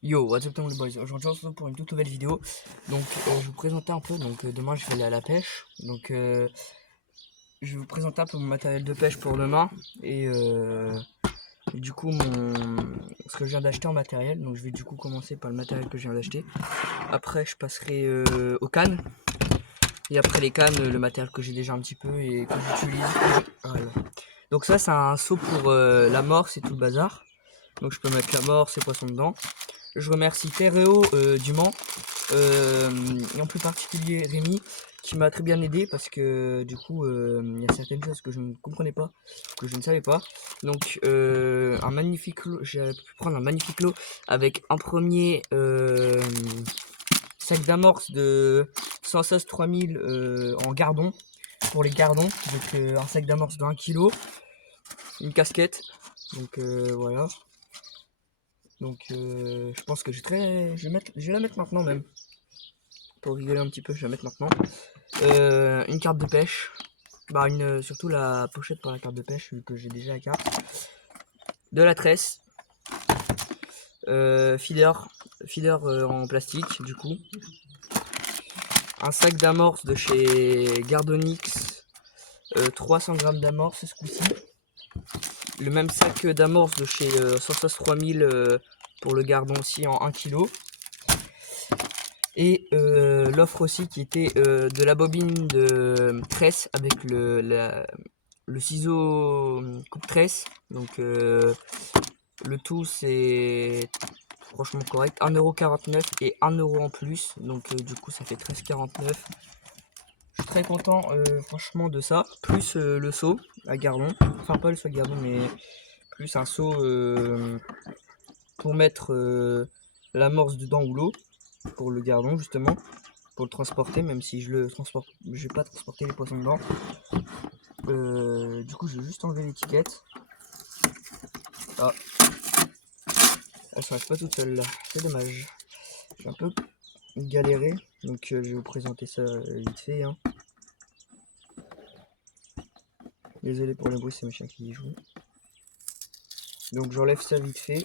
Yo, what's up tout le monde, les boys? Aujourd'hui on se retrouve pour une toute nouvelle vidéo. Donc je vais vous présenter un peu, demain je vais aller à la pêche. Je vais vous présenter un peu mon matériel de pêche pour demain. Et du coup ce que je viens d'acheter en matériel. Donc je vais du coup commencer par le matériel que je viens d'acheter. Après je passerai aux cannes. Et après les cannes, le matériel que j'ai déjà un petit peu et que j'utilise. Voilà. Donc ça c'est un seau pour l'amorce et tout le bazar. Donc je peux mettre l'amorce et poissons dedans. Je remercie Ferréo du Mans, et en plus particulier Rémi, qui m'a très bien aidé parce que du coup il y a certaines choses que je ne comprenais pas, que je ne savais pas. Donc un magnifique lot, j'ai pu prendre un magnifique lot avec un premier sac d'amorce de 116 3000 en gardon pour les gardons. Donc un sac d'amorce de 1 kg, une casquette. Donc voilà. Donc je pense que je vais la mettre maintenant même. Pour rigoler un petit peu, je vais la mettre maintenant. Une carte de pêche. Surtout la pochette pour la carte de pêche, vu que j'ai déjà la carte. De la tresse. Feeder en plastique, du coup. Un sac d'amorce de chez Gardonix. 300 grammes d'amorce ce coup-ci. Le même sac d'amorce de chez 116 3000 pour le gardon aussi en 1 kg. Et l'offre aussi qui était de la bobine de tresse avec le ciseau coupe-tresse. Donc le tout c'est franchement correct. 1,49€ et 1€ en plus. Donc du coup ça fait 13,49€. Je suis très content franchement de ça. Plus le seau à gardon. Enfin pas le seau à gardon mais plus un seau pour mettre l'amorce dedans ou l'eau. Pour le gardon justement. Pour le transporter, même si je vais pas transporter les poissons dedans. Du coup je vais juste enlever l'étiquette. Ah, elle s'enlève pas toute seule là, c'est dommage. J'ai un peu galéré, donc je vais vous présenter ça vite fait, hein. Désolé pour le bruit, c'est mes chiens qui y jouent. Donc j'enlève ça vite fait.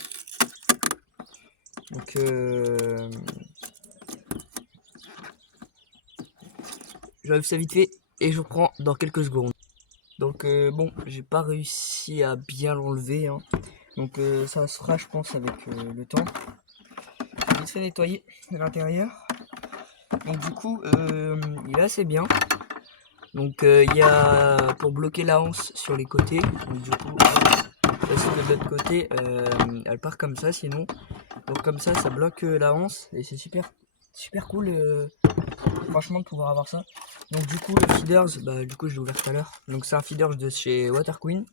Donc j'enlève ça vite fait et je reprends dans quelques secondes. Donc bon, j'ai pas réussi à bien l'enlever, hein. Donc ça se fera je pense avec le temps. Vite fait nettoyer l'intérieur. Donc du coup il est assez bien. Donc il y a pour bloquer la hanse sur les côtés. Donc du coup parce que de l'autre côté elle part comme ça sinon. Donc comme ça bloque la hanse et c'est super cool franchement de pouvoir avoir ça. Donc du coup le feeders, du coup je l'ai ouvert tout à l'heure. Donc c'est un feeders de chez Water Queen.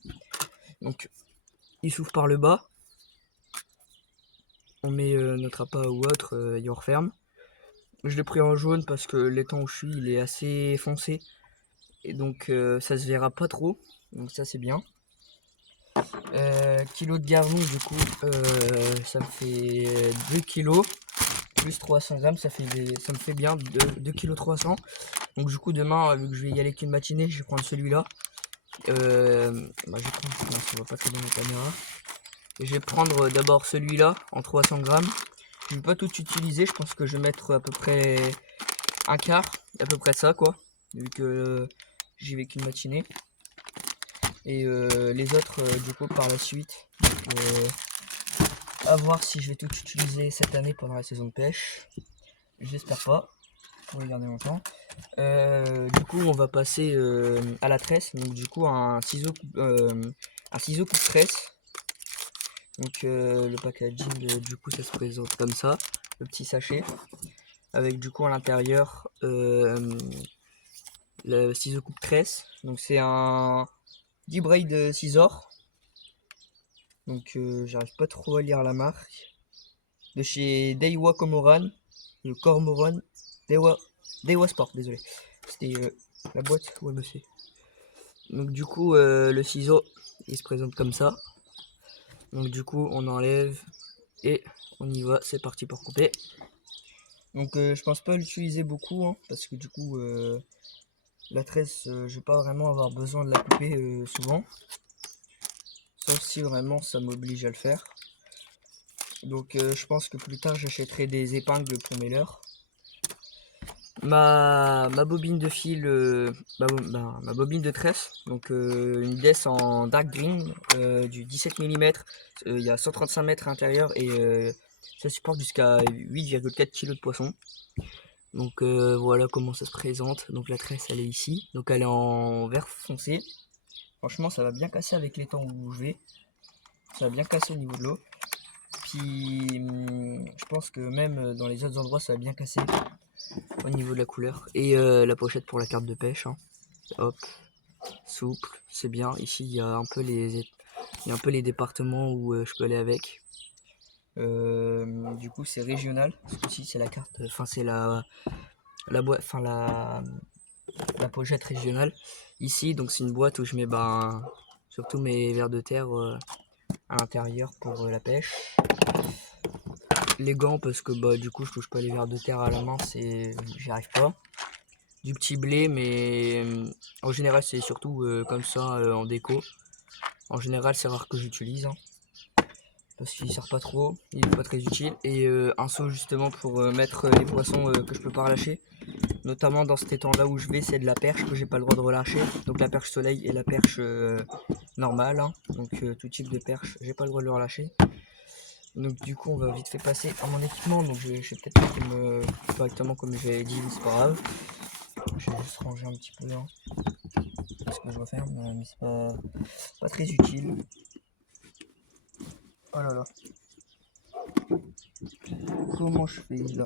Donc il s'ouvre par le bas. On met notre appât ou autre et on referme. Je l'ai pris en jaune parce que l'étang où je suis il est assez foncé. Et donc ça se verra pas trop. Donc ça c'est bien. Kilo de gardon du coup ça me fait 2 kilos plus 300 grammes, ça me fait bien 2 kg 300. Donc du coup demain vu que je vais y aller qu'une matinée, je vais prendre celui-là. Je vais prendre, non, ça va pas très bien la caméra. Et je vais prendre d'abord celui-là en 300 grammes. Je vais pas tout utiliser, je pense que je vais mettre à peu près un quart, à peu près ça quoi, vu que j'y vais qu'une matinée. Et les autres du coup par la suite. À voir si je vais tout utiliser cette année pendant la saison de pêche. J'espère pas, pour les garder longtemps. Du coup on va passer à la tresse. Donc du coup un ciseau coupe tresse. Donc le packaging du coup ça se présente comme ça. Le petit sachet. Avec du coup à l'intérieur le ciseau coupe tresse. Donc c'est un D-Braid Scissor. Donc j'arrive pas trop à lire la marque. De chez Daiwa Cormoran. Le Cormoran. Daiwa Sport, désolé. C'était la boîte où elle me fait. Donc du coup le ciseau il se présente comme ça. Donc du coup on enlève et on y va, c'est parti pour couper. Donc je pense pas l'utiliser beaucoup hein, parce que du coup la tresse je vais pas vraiment avoir besoin de la couper souvent. Sauf si vraiment ça m'oblige à le faire. Donc je pense que plus tard j'achèterai des épingles pour mes leurres. Ma bobine de fil, ma bobine de tresse, donc une DES en dark green, du 17 mm, il y a 135 mètres à l'intérieur et ça supporte jusqu'à 8,4 kg de poisson. Donc voilà comment ça se présente. Donc la tresse elle est ici, donc elle est en vert foncé. Franchement ça va bien casser avec les temps où je vais, ça va bien casser au niveau de l'eau. Puis je pense que même dans les autres endroits ça va bien casser au niveau de la couleur. Et la pochette pour la carte de pêche, hein. Hop, souple, c'est bien. Ici il y a un peu les départements où je peux aller avec. Du coup c'est régional. Ce coup-ci c'est la carte, enfin c'est la boîte, enfin la pochette régionale. Ici donc c'est une boîte où je mets surtout mes vers de terre à l'intérieur pour la pêche. Les gants parce que du coup je touche pas les vers de terre à la main, j'y arrive pas. Du petit blé, mais en général c'est surtout comme ça en déco. En général c'est rare que j'utilise, hein, parce qu'il sert pas trop, il est pas très utile. Et un seau justement pour mettre les poissons que je peux pas relâcher. Notamment dans cet étang là où je vais, c'est de la perche que j'ai pas le droit de relâcher. Donc la perche soleil et la perche normale, hein. Donc tout type de perche, j'ai pas le droit de le relâcher. Donc du coup on va vite fait passer à mon équipement. Donc je vais peut-être correctement comme j'avais dit, mais c'est pas grave. Je vais juste ranger un petit peu là, ce que je dois faire, mais c'est pas très utile. Oh là là. Comment je fais là?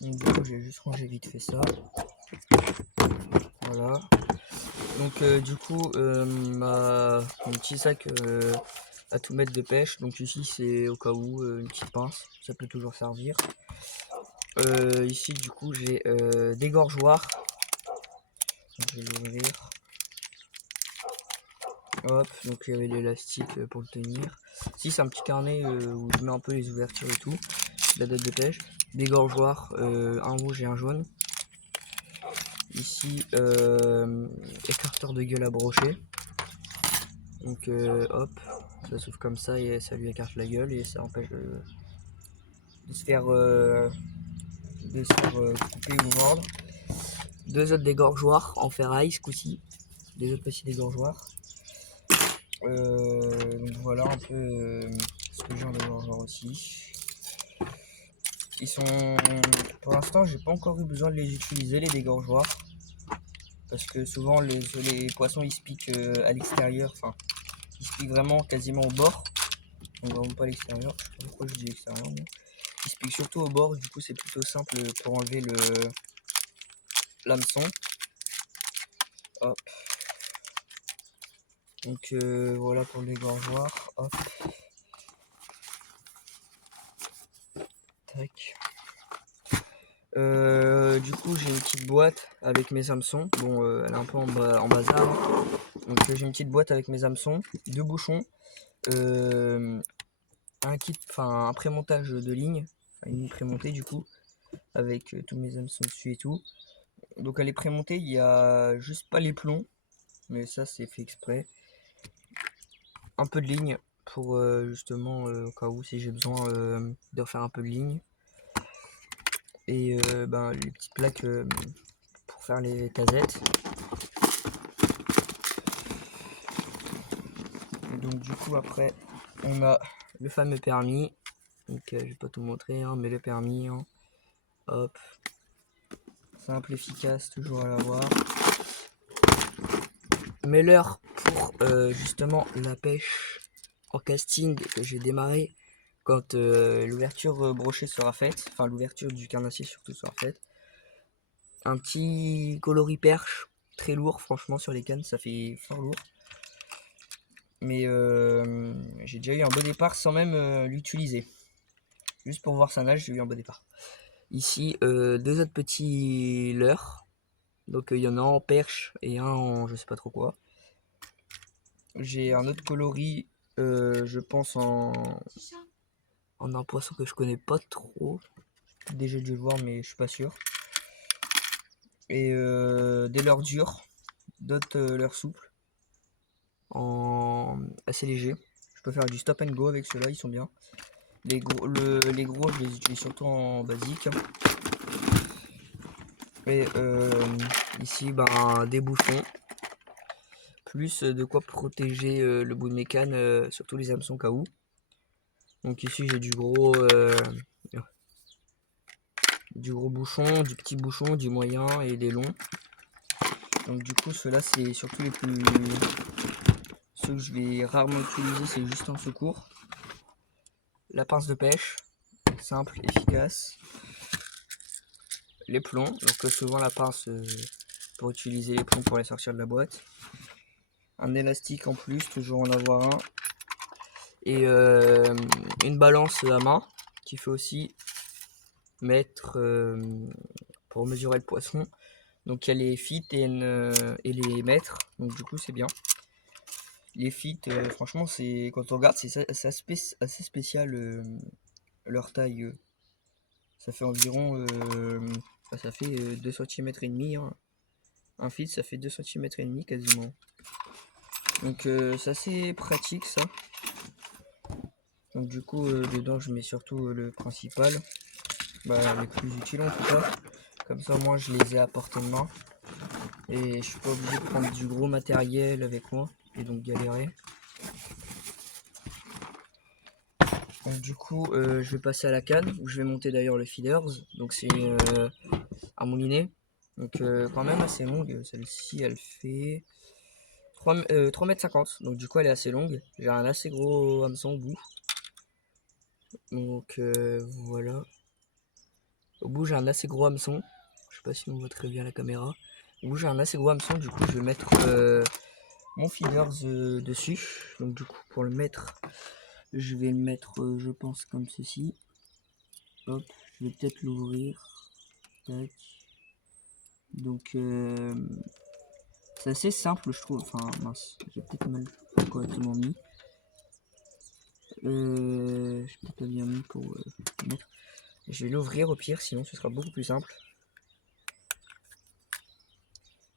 Donc du coup j'ai juste rangé vite fait ça. Voilà. Donc du coup mon petit sac à tout mettre de pêche. Donc ici c'est au cas où une petite pince, ça peut toujours servir. Ici du coup j'ai des gorgeoirs. Donc, je vais l'ouvrir. Hop, donc il y avait l'élastique pour le tenir. Ici c'est un petit carnet où je mets un peu les ouvertures et tout. La date de pêche. Des gorgeoirs, un rouge et un jaune. Ici écarteur de gueule à brocher. Donc hop, ça s'ouvre comme ça et ça lui écarte la gueule et ça empêche de se faire, couper ou mordre. Deux autres dégorgeoirs en ferraille ce coup-ci. Des autres petits dégorgeoirs. Donc voilà un peu ce que j'ai en dégorgeoir aussi. Ils sont, pour l'instant j'ai pas encore eu besoin de les utiliser les dégorgeoirs. Parce que souvent les poissons ils se piquent à l'extérieur, enfin ils se piquent vraiment quasiment au bord. Donc vraiment pas à l'extérieur, je sais pas pourquoi je dis extérieur, mais ils se piquent surtout au bord, du coup c'est plutôt simple pour enlever l'hameçon. Hop. Donc voilà pour les gorgeoirs. Hop. Tac. Du coup j'ai une petite boîte avec mes hameçons. Bon elle est un peu en bazar, hein. Donc j'ai une petite boîte avec mes hameçons, deux bouchons, un kit, enfin un prémontage de ligne, enfin une prémontée du coup, avec tous mes hameçons dessus et tout. Donc elle est prémontée, il y a juste pas les plombs, mais ça c'est fait exprès. Un peu de ligne pour justement au cas où si j'ai besoin de refaire un peu de ligne. Et les petites plaques pour faire les casettes. Donc du coup après on a le fameux permis. Donc je vais pas tout montrer, hein, mais le permis, hein. Hop, simple, efficace, toujours à l'avoir. Mais l'heure pour justement la pêche en casting que j'ai démarré quand l'ouverture brochée sera faite, enfin l'ouverture du carnassier surtout sera faite. Un petit coloris perche, très lourd franchement sur les cannes, ça fait fort lourd. Mais j'ai déjà eu un beau départ sans même l'utiliser. Juste pour voir sa nage, j'ai eu un beau départ. Ici, deux autres petits leurres. Donc il y en a un en perche et un en je sais pas trop quoi. J'ai un autre coloris, je pense en un poisson que je connais pas trop. Déjà dû le voir mais je suis pas sûr. Et des leurres durs, d'autres leurres souples, en assez léger. Je peux faire du stop and go avec ceux-là, ils sont bien. Les gros, je les utilise surtout en basique. Et ici, des bouchons. Plus de quoi protéger le bout de mes cannes, surtout les hameçons cas où. Donc ici, j'ai du gros bouchon, du petit bouchon, du moyen et des longs. Donc du coup, ceux-là, c'est surtout les plus... Ceux que je vais rarement utiliser, c'est juste en secours. La pince de pêche, simple, efficace. Les plombs, donc souvent la pince pour utiliser les plombs pour les sortir de la boîte. Un élastique en plus, toujours en avoir un. Et une balance à main qui fait aussi mettre pour mesurer le poisson. Donc il y a les feet et les mètres, donc du coup c'est bien. Les feet, franchement, c'est quand on regarde, c'est assez spécial leur taille. Ça fait environ ça fait 2 cm et demi. Hein. Un feet, ça fait 2 cm et demi quasiment. Donc c'est assez pratique ça. Donc du coup dedans je mets surtout le principal, les plus utiles en tout cas. Comme ça moi je les ai à portée de main et je suis pas obligé de prendre du gros matériel avec moi et donc galérer. Donc du coup je vais passer à la canne où je vais monter d'ailleurs le feeders. Donc c'est un moulinet. Donc quand même assez longue. Celle-ci elle fait 3,50 m. Donc du coup elle est assez longue. J'ai un assez gros hameçon au bout. Donc voilà. Au bout j'ai un assez gros hameçon. Je sais pas si on voit très bien la caméra. Au bout j'ai un assez gros hameçon. Du coup je vais mettre mon feeders dessus. Donc du coup pour le mettre, je vais le mettre je pense comme ceci. Hop, je vais peut-être l'ouvrir. Tac. Donc c'est assez simple je trouve. Enfin mince, j'ai peut-être mal correctement mis. Je peut-être pas bien mis pour mettre. Je vais l'ouvrir au pire, sinon ce sera beaucoup plus simple.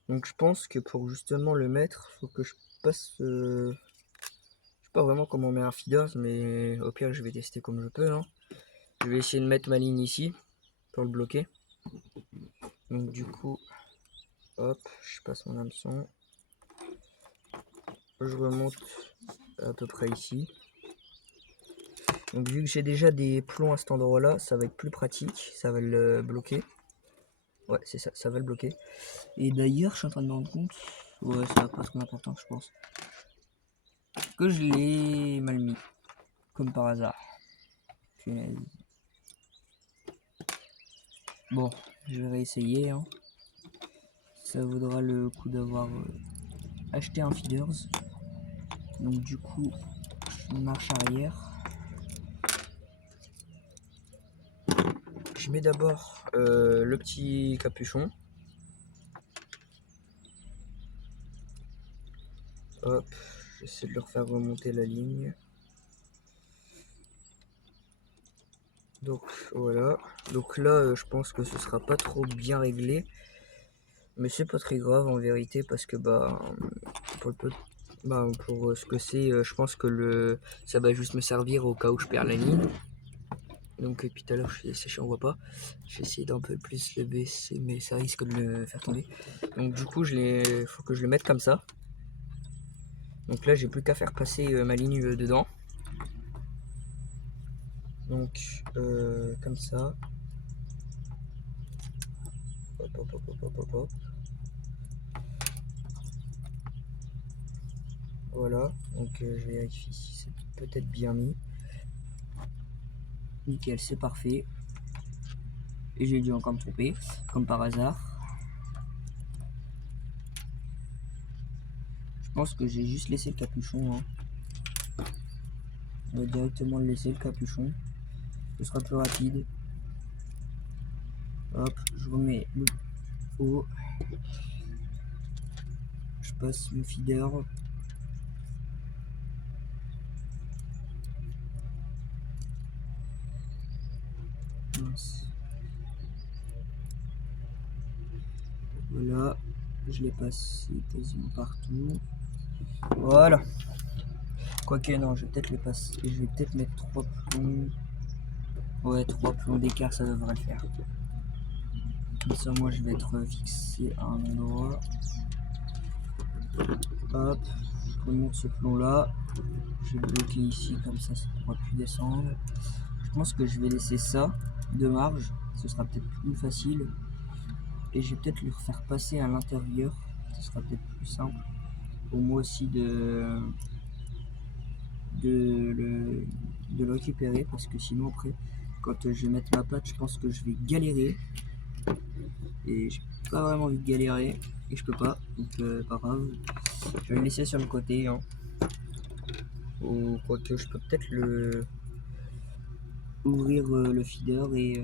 Donc je pense que pour justement le mettre, faut que je passe... je sais pas vraiment comment on met un feeders, mais au pire je vais tester comme je peux. Hein. Je vais essayer de mettre ma ligne ici, pour le bloquer. Donc du coup, hop, je passe mon hameçon. Je remonte à peu près ici. Donc vu que j'ai déjà des plombs à cet endroit là, ça va être plus pratique, ça va le bloquer. Ouais c'est ça, ça va le bloquer. Et d'ailleurs je suis en train de me rendre compte, ouais ça va pas trop important je pense, que je l'ai mal mis, comme par hasard. Punaise. Bon, je vais réessayer. Hein. Ça vaudra le coup d'avoir acheté un feeders. Donc du coup, je marche arrière. Je mets d'abord le petit capuchon. Hop, j'essaie de leur faire remonter la ligne. Donc voilà. Donc là, je pense que ce sera pas trop bien réglé. Mais c'est pas très grave en vérité parce que pour ce que c'est, je pense que ça va juste me servir au cas où je perds la ligne. Donc depuis tout à l'heure je suis séché, on voit pas. Je vais essayer d'un peu plus le baisser, mais ça risque de le faire tomber. Donc du coup faut que je le mette comme ça. Donc là j'ai plus qu'à faire passer ma ligne dedans. Donc comme ça. Hop, hop, hop, hop, hop, hop. Voilà, donc je vais vérifier si c'est peut-être bien mis. Nickel, c'est parfait. Et j'ai dû encore me tromper, comme par hasard. Je pense que j'ai juste laissé le capuchon. Hein. Je vais directement le laisser le capuchon. Ce sera plus rapide. Hop, je remets le haut. Je passe le feeder. Mince. Voilà, je l'ai passé quasiment partout. Voilà. Quoique non, je vais peut-être les passer. Je vais peut-être mettre 3 plombs. Ouais, 3 plombs d'écart, ça devrait le faire. Comme ça, moi, je vais être fixé à un endroit. Hop, je remonte ce plomb là. Je vais bloquer ici, comme ça ne pourra plus descendre. Je pense que je vais laisser ça de marge, ce sera peut-être plus facile. Et je vais peut-être le faire passer à l'intérieur, ce sera peut-être plus simple pour moi aussi de le récupérer, parce que sinon après, quand je vais mettre ma patte, je pense que je vais galérer. Et j'ai pas vraiment envie de galérer, et je peux pas, donc pas grave. Je vais le laisser sur le côté, hein. Ou quoique je peux peut-être le ouvrir le feeder et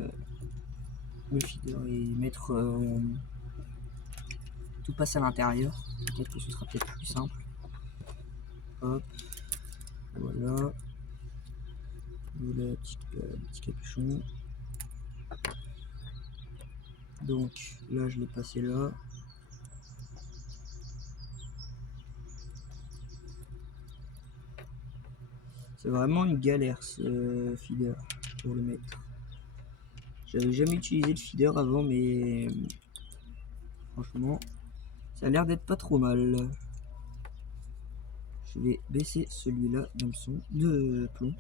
mettre tout passer à l'intérieur. Peut-être que ce sera peut-être plus simple. Hop, voilà. Voilà, petit capuchon. Donc là, je l'ai passé là. C'est vraiment une galère ce feeder pour le mettre. J'avais jamais utilisé le feeder avant, mais franchement, ça a l'air d'être pas trop mal. Je vais baisser celui-là d'hameçon de plomb.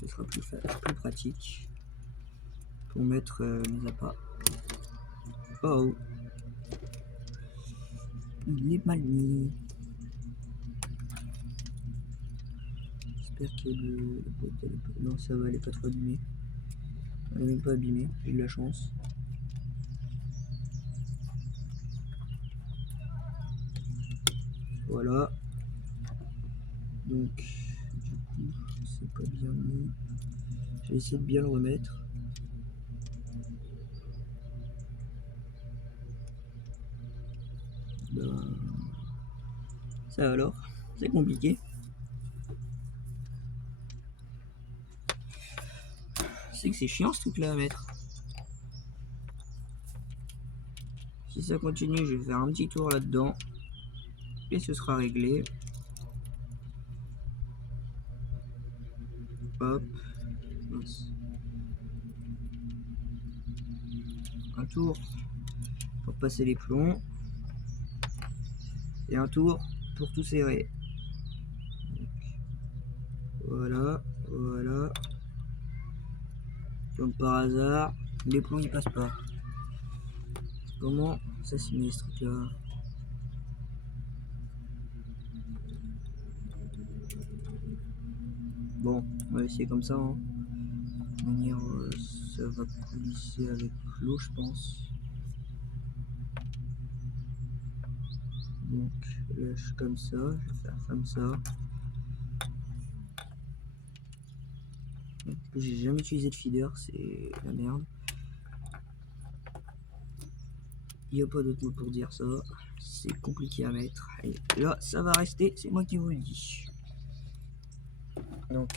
Ce sera plus pratique pour mettre mes appâts. Oh, il est mal mis. J'espère que le boîte elle est pas... Non, ça va, elle est pas trop abîmée. Elle est même pas abîmée, j'ai eu de la chance. Voilà. Donc, du coup, c'est pas bien mis. Je vais essayer de bien le remettre. Ben, ça alors, c'est compliqué. C'est que c'est chiant ce truc là à mettre. Si ça continue, je vais faire un petit tour là-dedans. Et ce sera réglé. Hop. Mince. Un tour pour passer les plombs. Et un tour pour tout serrer. Voilà, voilà. Comme par hasard, les plombs ils passent pas. Comment ça s'y met ce truc là? Bon, on va essayer comme ça. Hein. De toute manière, ça va coulisser avec l'eau, je pense. Donc là, je suis comme ça, je vais faire comme ça. J'ai jamais utilisé de feeder, c'est la merde. Il n'y a pas d'autre mot pour dire ça. C'est compliqué à mettre. Et là, ça va rester, c'est moi qui vous le dis. Donc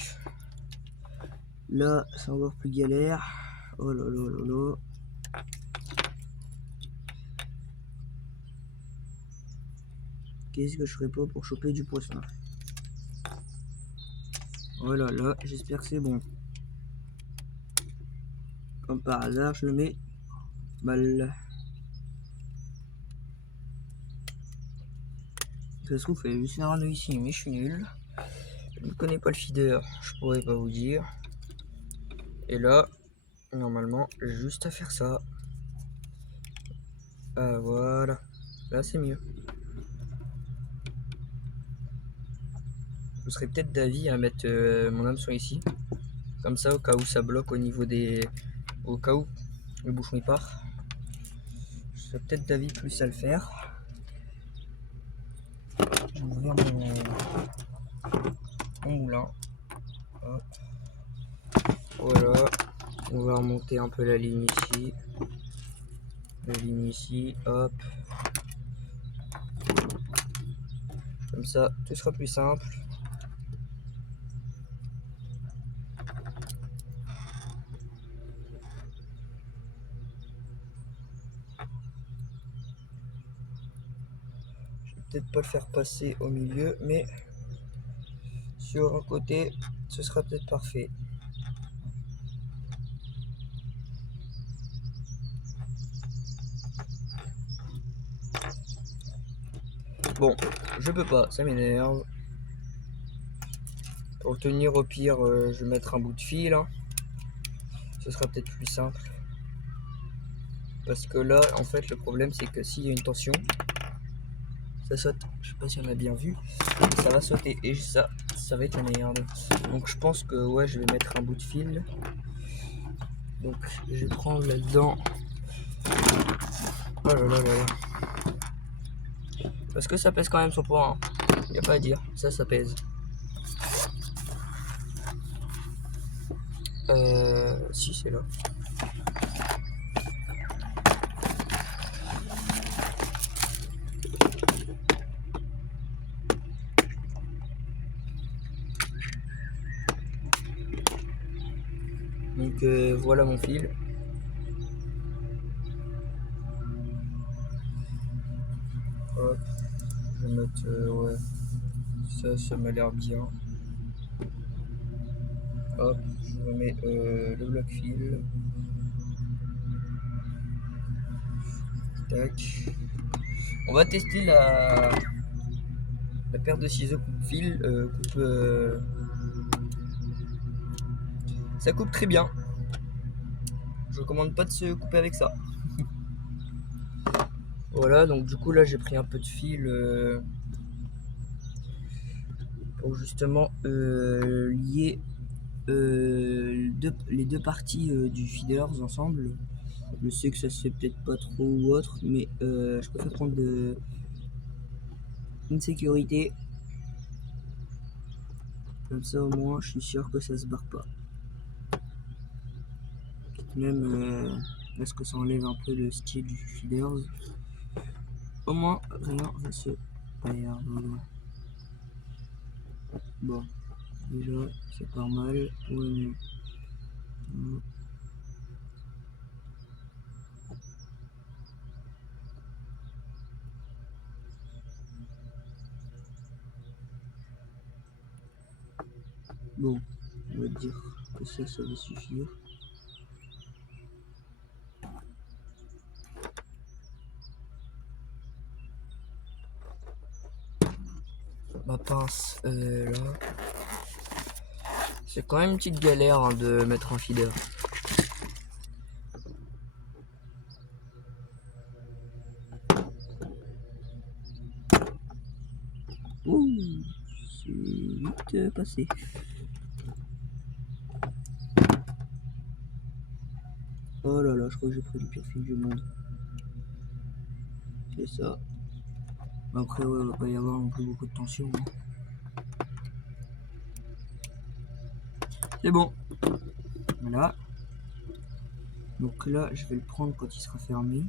là, c'est encore plus galère. Oh là là là là. Qu'est-ce que je ferais pas pour choper du poisson? Voilà, là, j'espère que c'est bon. Comme par hasard, je le mets mal. Ça se trouve, il y a juste un anneau ici, mais je suis nul. Je ne connais pas le feeder, je pourrais pas vous dire. Et là, normalement, j'ai juste à faire ça. Ah voilà, là c'est mieux. Je serais peut-être d'avis à mettre mon hameçon ici. Comme ça, au cas où ça bloque au niveau des... Au cas où le bouchon il part. Je serais peut-être d'avis plus à le faire. Je vais ouvrir mon moulin. Hop. Voilà. On va remonter un peu la ligne ici. La ligne ici. Hop. Comme ça, tout sera plus simple. Je vais peut-être pas le faire passer au milieu, mais sur un côté, ce sera peut-être parfait. Bon, je peux pas, ça m'énerve. Pour le tenir, au pire, je vais mettre un bout de fil. Hein. Ce sera peut-être plus simple. Parce que là, en fait, le problème, c'est que s'il y a une tension, ça saute. Je sais pas si on a bien vu, mais ça va sauter. Et ça va être la merde. Donc je pense que ouais, je vais mettre un bout de fil. Donc je vais prendre là-dedans. Oh là là là là. Parce que ça pèse quand même son poids. Hein. Y a pas à dire. Ça pèse. Si c'est là. Donc voilà mon fil. Hop, je vais mettre ouais. Ça m'a l'air bien. Hop, je remets le bloc fil. Tac. On va tester la paire de ciseaux coupe-fil. Ça coupe très bien. Je recommande pas de se couper avec ça. Voilà, donc du coup là j'ai pris un peu de fil pour justement lier les deux parties du feeders ensemble. Je sais que ça se fait peut-être pas trop ou autre, mais je préfère prendre une sécurité. Comme ça au moins je suis sûr que ça se barre pas. Même parce que ça enlève un peu le style du feeders. Au moins rien va se perdre. Bon, déjà c'est pas mal. Ouais, mais... Bon, on va dire que ça va suffire. Ma pince là. C'est quand même une petite galère hein, de mettre un feeder. Ouh, c'est vite passé. Oh là là, je crois que j'ai pris le pire fil du monde. C'est ça. Après, ouais, il va pas y avoir non plus beaucoup de tension. Hein. C'est bon. Voilà. Donc là, je vais le prendre quand il sera fermé.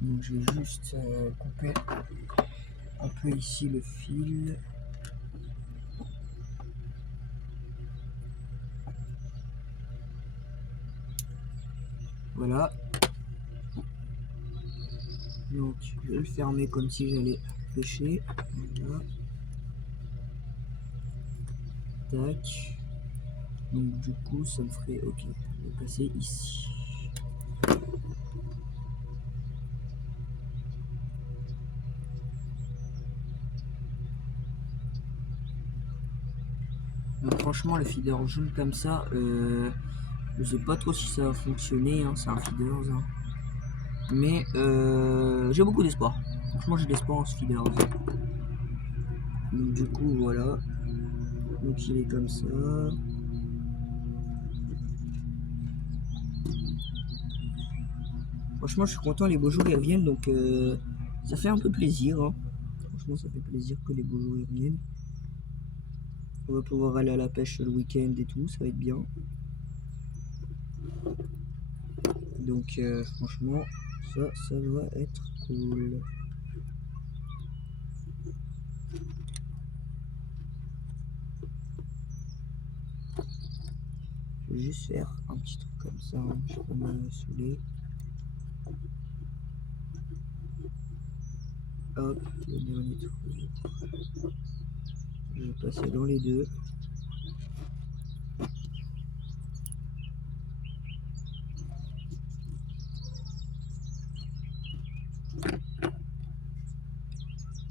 Donc je vais juste couper un peu ici le fil. Voilà. Donc je vais le fermer comme si j'allais pêcher. Voilà. Tac. Donc du coup ça me ferait ok. Je vais passer ici. Donc, franchement le feeder jaune comme ça, je sais pas trop si ça va fonctionner, hein, c'est un feeder hein. Mais j'ai beaucoup d'espoir. Franchement j'ai d'espoir en ce feeder. Donc du coup voilà. Donc il est comme ça. Franchement je suis content, les beaux jours ils reviennent donc ça fait un peu plaisir. Hein. Franchement ça fait plaisir que les beaux jours ils reviennent. On va pouvoir aller à la pêche le week-end et tout, ça va être bien. Donc franchement ça va être cool. Je vais juste faire un petit truc comme ça, hein. Je peux me saouler. Hop, le dernier trou. Je vais passer dans les deux.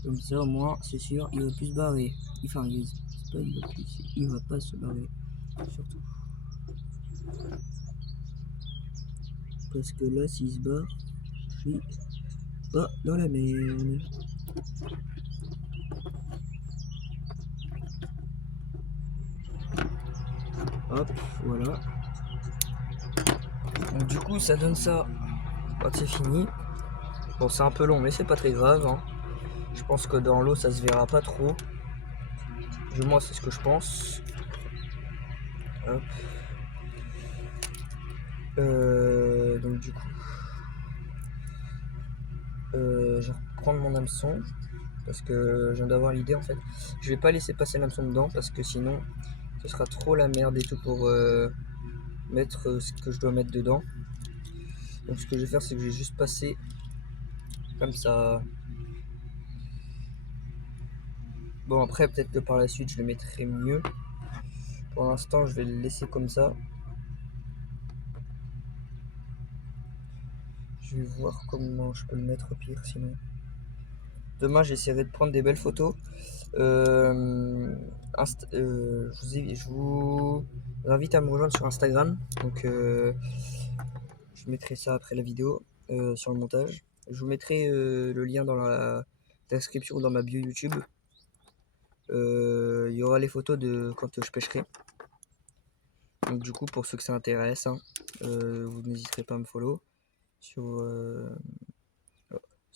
Comme ça, au moins, c'est sûr, il va plus se barrer. Enfin, il va pas se barrer. Surtout. Parce que là, s'il se barre, je suis pas dans la merde. Hop, voilà. Donc, du coup, ça donne ça quand c'est fini. Bon, c'est un peu long, mais c'est pas très grave. Hein. Je pense que dans l'eau, ça se verra pas trop. Du moins, c'est ce que je pense. Hop. Donc, du coup, je vais reprendre mon hameçon. Parce que je viens d'avoir l'idée en fait. Je vais pas laisser passer l'hameçon dedans parce que sinon, ce sera trop la merde et tout pour mettre ce que je dois mettre dedans. Donc, ce que je vais faire, c'est que je vais juste passer comme ça. Bon, après, peut-être que par la suite, je le mettrai mieux. Pour l'instant, je vais le laisser comme ça. Je vais voir comment je peux le mettre au pire, sinon. Demain, j'essaierai de prendre des belles photos. Je vous invite à me rejoindre sur Instagram. Donc, je mettrai ça après la vidéo sur le montage. Je vous mettrai le lien dans la description ou dans ma bio YouTube. Il y aura les photos de quand je pêcherai. Donc du coup, pour ceux que ça intéresse, hein, vous n'hésiterez pas à me follow sur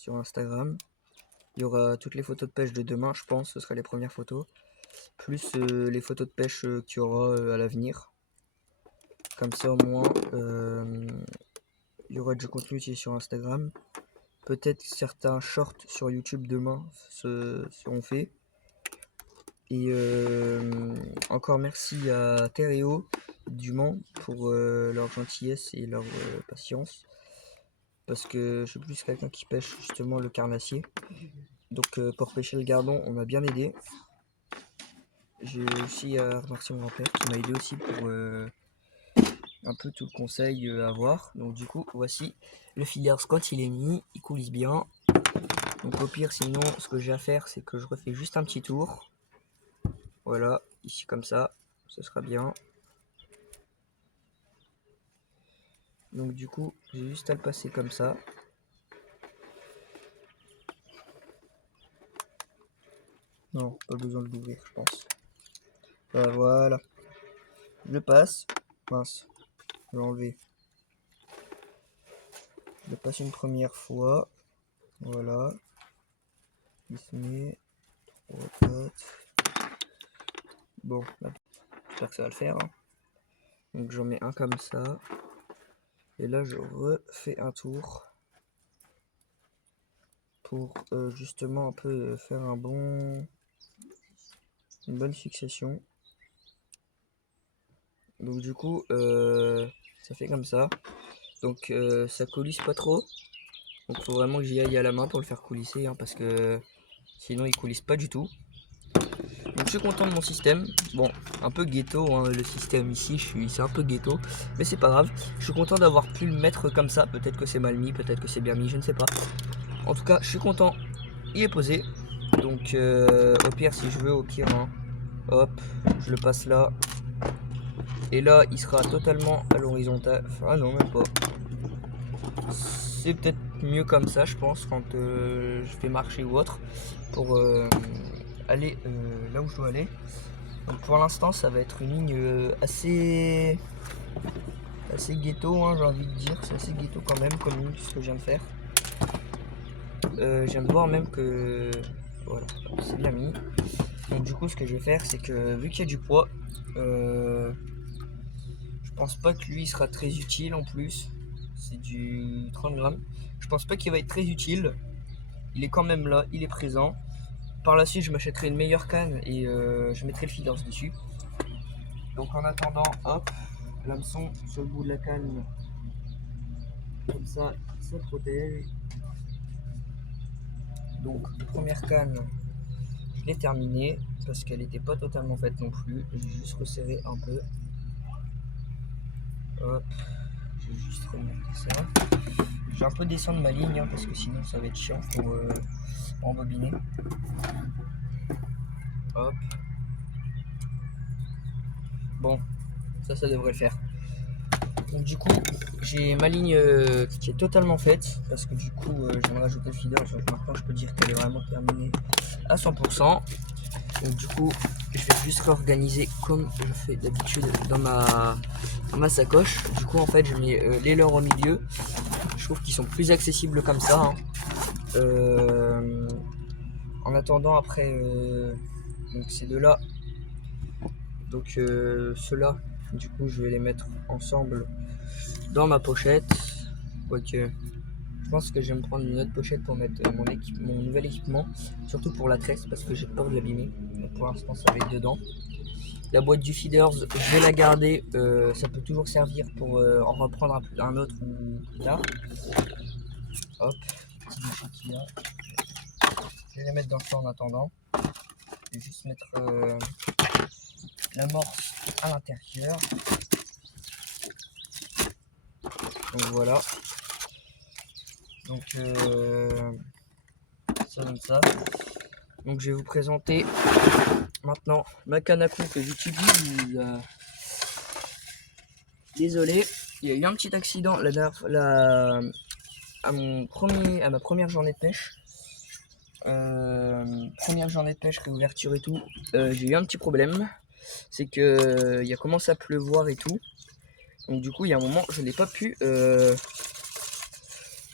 Instagram. Il y aura toutes les photos de pêche de demain, je pense, ce sera les premières photos. Plus les photos de pêche qu'il y aura à l'avenir. Comme ça au moins, il y aura du contenu sur Instagram. Peut-être certains shorts sur YouTube demain seront faits. Et encore merci à Terre et Eau du Mans pour leur gentillesse et leur patience. Parce que je suis plus quelqu'un qui pêche justement le carnassier. Donc pour pêcher le gardon, on m'a bien aidé. J'ai aussi remercié mon grand-père qui m'a aidé aussi pour un peu tout le conseil à avoir. Donc du coup, voici le filière Scott, il est mis, il coulisse bien. Donc au pire, sinon, ce que j'ai à faire, c'est que je refais juste un petit tour. Voilà, ici comme ça, ce sera bien. Donc du coup, j'ai juste à le passer comme ça. Non, pas besoin de l'ouvrir, je pense. Voilà. Je le passe. Mince, je vais enlever. Je le passe une première fois. Voilà. Il se met. 3, 4. Bon, j'espère que ça va le faire. Hein. Donc j'en mets un comme ça. Et là, je refais un tour. Pour justement un peu faire une bonne fixation. Donc du coup, ça fait comme ça. Donc ça coulisse pas trop. Donc faut vraiment que j'y aille à la main pour le faire coulisser, hein, parce que sinon il coulisse pas du tout. Donc je suis content de mon système. Bon, un peu ghetto hein, le système ici, c'est un peu ghetto, mais c'est pas grave. Je suis content d'avoir pu le mettre comme ça. Peut-être que c'est mal mis, peut-être que c'est bien mis, je ne sais pas. En tout cas, je suis content. Il est posé. Donc au pire, si je veux, au pire, hein, hop, je le passe là. Et là, il sera totalement à l'horizontale. Enfin, non, même pas. C'est peut-être mieux comme ça, je pense, quand je fais marcher ou autre, pour aller là où je dois aller. Donc pour l'instant, ça va être une ligne assez ghetto, hein, j'ai envie de dire. C'est assez ghetto quand même, comme ce que je viens de faire. Je viens de voir même que voilà, c'est bien mis. Donc du coup, ce que je vais faire, c'est que vu qu'il y a du poids, je pense pas que lui sera très utile en plus. C'est du 30 grammes. Je pense pas qu'il va être très utile. Il est quand même là, il est présent. Par la suite, je m'achèterai une meilleure canne et je mettrai le feeders dessus. Donc en attendant, hop, l'hameçon sur le bout de la canne. Comme ça, ça protège. Donc première canne, je l'ai terminée parce qu'elle n'était pas totalement faite non plus. J'ai juste resserré un peu. Hop, je vais juste remonter ça. Je vais un peu descendre ma ligne parce que sinon ça va être chiant pour embobiner. Hop. Bon, ça devrait le faire. Donc du coup, j'ai ma ligne qui est totalement faite parce que du coup, je viens de rajouter le feeder. Donc maintenant, je peux dire qu'elle est vraiment terminée à 100%. Donc du coup, je vais juste réorganiser comme je fais d'habitude dans ma sacoche. Du coup, en fait, je mets les leurres au milieu. Je trouve qu'ils sont plus accessibles comme ça. Hein. En attendant, après, donc ces deux-là, donc ceux-là, du coup, je vais les mettre ensemble dans ma pochette. Quoique, je pense que je vais me prendre une autre pochette pour mettre mon nouvel équipement, surtout pour la tresse parce que j'ai peur de l'abîmer. Donc pour l'instant, ça va être dedans. La boîte du feeders, je vais la garder. Ça peut toujours servir pour en reprendre un autre ou plus tard. Hop, petit déchet qu'il y a. Je vais les mettre dans le feu en attendant. Je vais juste mettre l'amorce à l'intérieur. Donc voilà. Donc ça donne ça. Donc je vais vous présenter maintenant ma canne à coups que j'utilise. Désolé, il y a eu un petit accident à ma première journée de pêche. Première journée de pêche, réouverture et tout. J'ai eu un petit problème. C'est que il a commencé à pleuvoir et tout. Donc du coup, il y a un moment, je n'ai pas pu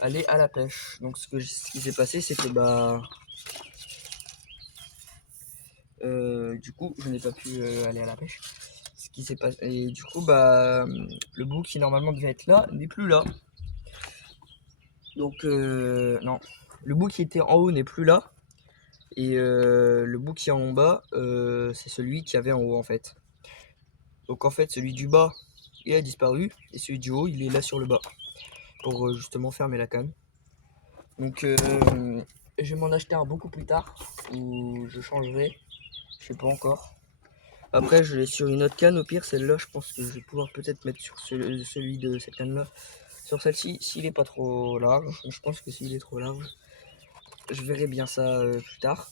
aller à la pêche. Donc ce qui s'est passé, c'est que du coup, je n'ai pas pu aller à la pêche. Ce qui s'est passé, et du coup, le bout qui normalement devait être là n'est plus là. Donc non, le bout qui était en haut n'est plus là. Et le bout qui est en bas, c'est celui qui avait en haut en fait. Donc en fait, celui du bas, il a disparu. Et celui du haut, il est là sur le bas. Pour justement fermer la canne. Donc je vais m'en acheter un beaucoup plus tard. Où je changerai. Je sais pas encore. Après, je l'ai sur une autre canne. Au pire, celle-là, je pense que je vais pouvoir peut-être mettre sur celui de cette canne-là. Sur celle-ci, s'il est pas trop large. Je pense que s'il est trop large, je verrai bien ça plus tard.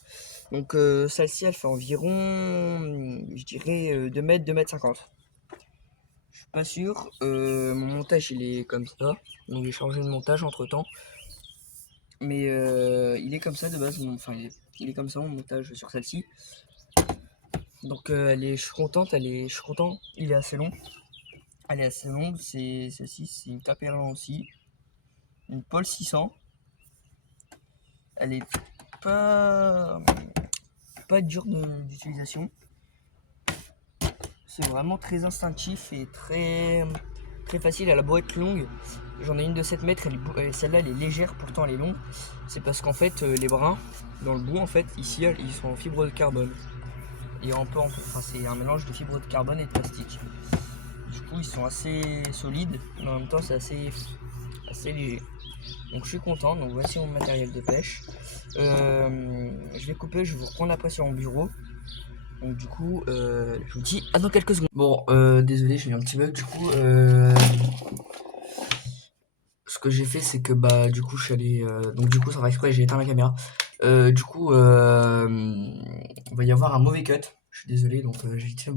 Donc celle-ci, elle fait environ, je dirais, 2 mètres, 2 mètres 50. Je suis pas sûr. Mon montage, il est comme ça. Donc j'ai changé de montage entre-temps. Mais il est comme ça de base. Enfin, il est comme ça, mon montage sur celle-ci. Donc je suis contente, je suis content. Il est assez long. Elle est assez longue. Celle-ci, c'est une Taperlan aussi. Une Paul 600. Elle est pas dure d'utilisation. C'est vraiment très instinctif et très facile. Elle a beau être longue, j'en ai une de 7 mètres, celle-là elle est légère, pourtant elle est longue. C'est parce qu'en fait les brins dans le bout, en fait ici ils sont en fibre de carbone. Et c'est un mélange de fibre de carbone et de plastique. Du coup ils sont assez solides, mais en même temps c'est assez léger. Donc je suis content. Donc voici mon matériel de pêche. Je vais couper, je vais vous reprendre après sur mon bureau. Donc du coup, je vous dis à dans quelques secondes. Bon, désolé, j'ai eu un petit bug. Du coup, ce que j'ai fait, c'est que du coup, je suis allé. Donc du coup, ça va exprès, j'ai éteint la caméra. Du coup, il va y avoir un mauvais cut. Je suis désolé, donc je vais vite fait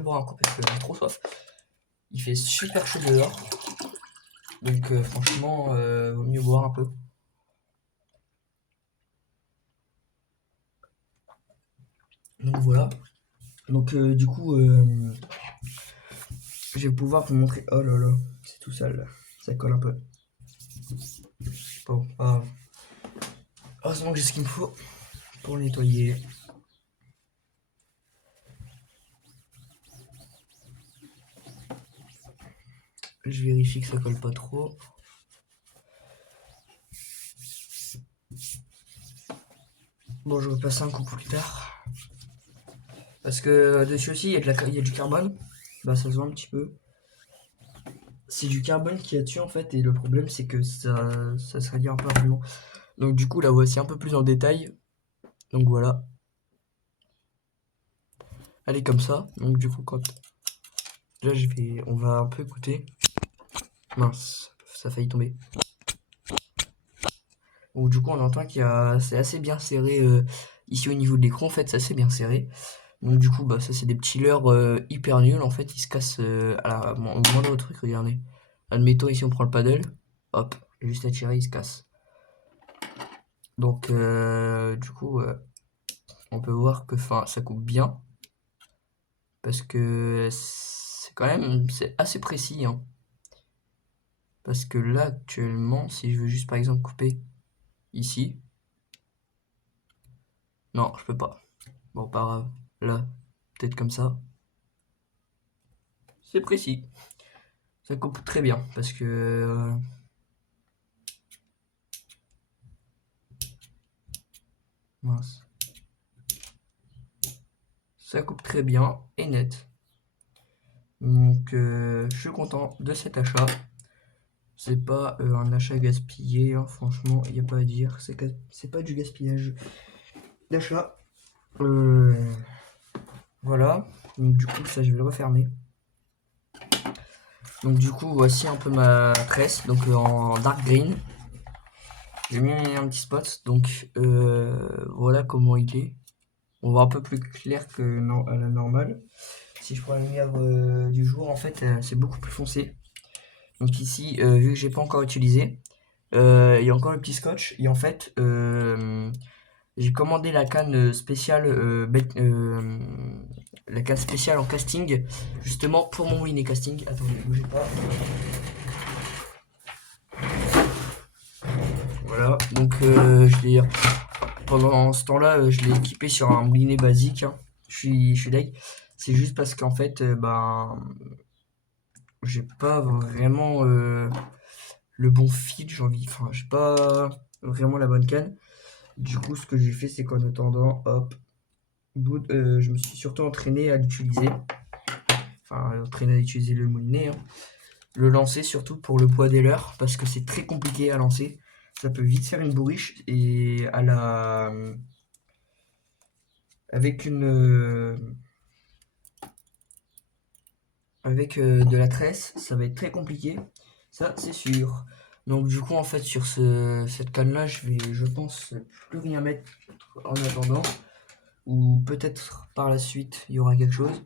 boire un coup parce que j'ai trop soif. Il fait super chaud dehors, donc franchement, vaut mieux boire un peu. Donc voilà. Donc du coup, je vais pouvoir vous montrer. Oh là là, c'est tout sale, ça colle un peu. Bon, heureusement que j'ai ce qu'il me faut pour le nettoyer. Je vérifie que ça colle pas trop. Bon, je vais passer un coup plus tard. Parce que dessus aussi, il y a du carbone. Ça se voit un petit peu. C'est du carbone qu'il y a dessus en fait. Et le problème, c'est que ça se radier un peu rapidement. Donc du coup, la voici un peu plus en détail. Donc voilà. Elle est comme ça. Donc du coup, quand là, on va un peu écouter. Mince, ça a failli tomber. Donc du coup, on entend c'est assez bien serré ici au niveau de l'écran. En fait, c'est assez bien serré. Donc du coup, bah ça c'est des petits leurres hyper nuls. En fait, ils se cassent au moindre truc. Regardez. Admettons ici, on prend le paddle. Hop, juste à tirer, il se casse. Donc du coup, on peut voir que ça coupe bien. Parce que c'est quand même c'est assez précis, hein. Parce que là actuellement, si je veux juste par exemple couper ici, non, je peux pas. Bon, pas grave. Là, peut-être comme ça. C'est précis. Ça coupe très bien parce que mince. Ça coupe très bien et net. Donc je suis content de cet achat. C'est pas un achat gaspillé, hein, franchement, il n'y a pas à dire. C'est pas du gaspillage d'achat. Voilà. Donc du coup, ça, je vais le refermer. Donc du coup, voici un peu ma tresse. Donc en dark green. J'ai mis un petit spot. Donc voilà comment il est. On voit un peu plus clair que à la normale. Si je prends la lumière du jour, en fait, c'est beaucoup plus foncé. Donc ici, vu que j'ai pas encore utilisé, il y a encore le petit scotch. Et en fait, j'ai commandé la canne spéciale, la canne spéciale en casting, justement pour mon moulinet casting. Attendez, bougez pas. Voilà, donc pendant ce temps-là, je l'ai équipé sur un moulinet basique, hein. Je suis deg. C'est juste parce qu'en fait, j'ai pas vraiment le bon fil, j'ai pas vraiment la bonne canne. Du coup, ce que j'ai fait, c'est qu'en attendant, hop, je me suis surtout entraîné à l'utiliser. Enfin, entraîné à utiliser le moulinet, hein. Le lancer surtout pour le poids des leurres, parce que c'est très compliqué à lancer. Ça peut vite faire une bourriche et avec de la tresse, ça va être très compliqué. Ça, c'est sûr. Donc du coup, en fait, sur cette canne-là, je pense, plus rien mettre en attendant. Ou peut-être par la suite, il y aura quelque chose.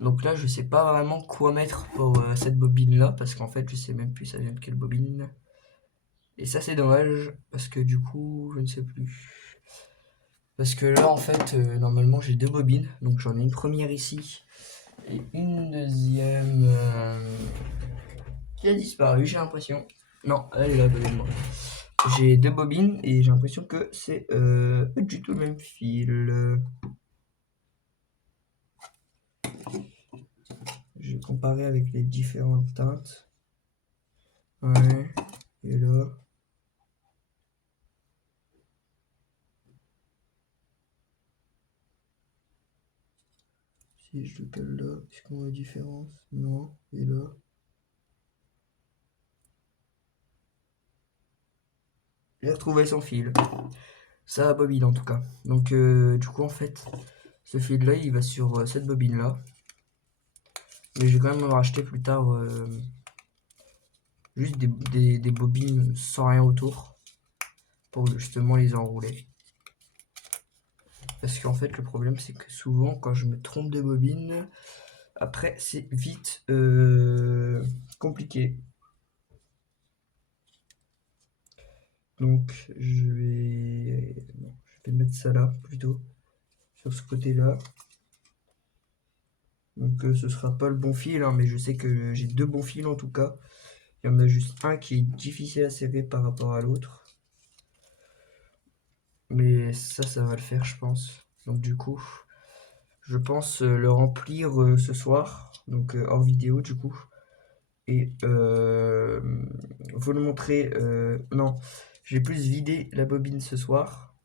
Donc là, je sais pas vraiment quoi mettre pour cette bobine-là, parce qu'en fait, je sais même plus ça vient de quelle bobine. Et ça, c'est dommage, parce que du coup, je ne sais plus. Parce que là, en fait, normalement, j'ai deux bobines. Donc j'en ai une première ici, et une deuxième qui a disparu, j'ai l'impression. Non, elle est là, à côté de moi. J'ai deux bobines, et j'ai l'impression que c'est pas du tout le même fil. Je vais comparer avec les différentes teintes. Ouais, et là. Si je le cale là, est-ce qu'on voit la différence? Non, et là. J'ai retrouvé son fil. Ça bobine en tout cas. Donc du coup en fait, ce fil là il va sur cette bobine là. Mais je vais quand même en racheter plus tard juste des bobines sans rien autour. Pour justement les enrouler. Parce qu'en fait le problème c'est que souvent quand je me trompe de bobine, après c'est vite compliqué. Donc je vais mettre ça là plutôt. Sur ce côté là. Donc ce sera pas le bon fil, hein, mais je sais que j'ai deux bons fils en tout cas. Il y en a juste un qui est difficile à serrer par rapport à l'autre. Mais ça va le faire je pense. Donc du coup, je pense le remplir ce soir. Donc hors vidéo du coup. Et vous le montrer... non, je vais plus vider la bobine ce soir.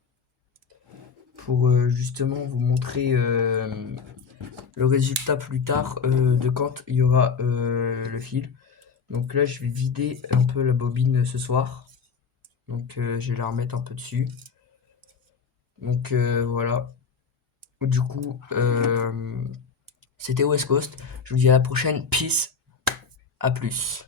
Pour justement vous montrer le résultat plus tard de quand il y aura le fil. Donc là, je vais vider un peu la bobine ce soir. Donc je vais la remettre un peu dessus. Donc voilà. Du coup, c'était West Coast. Je vous dis à la prochaine. Peace. À plus.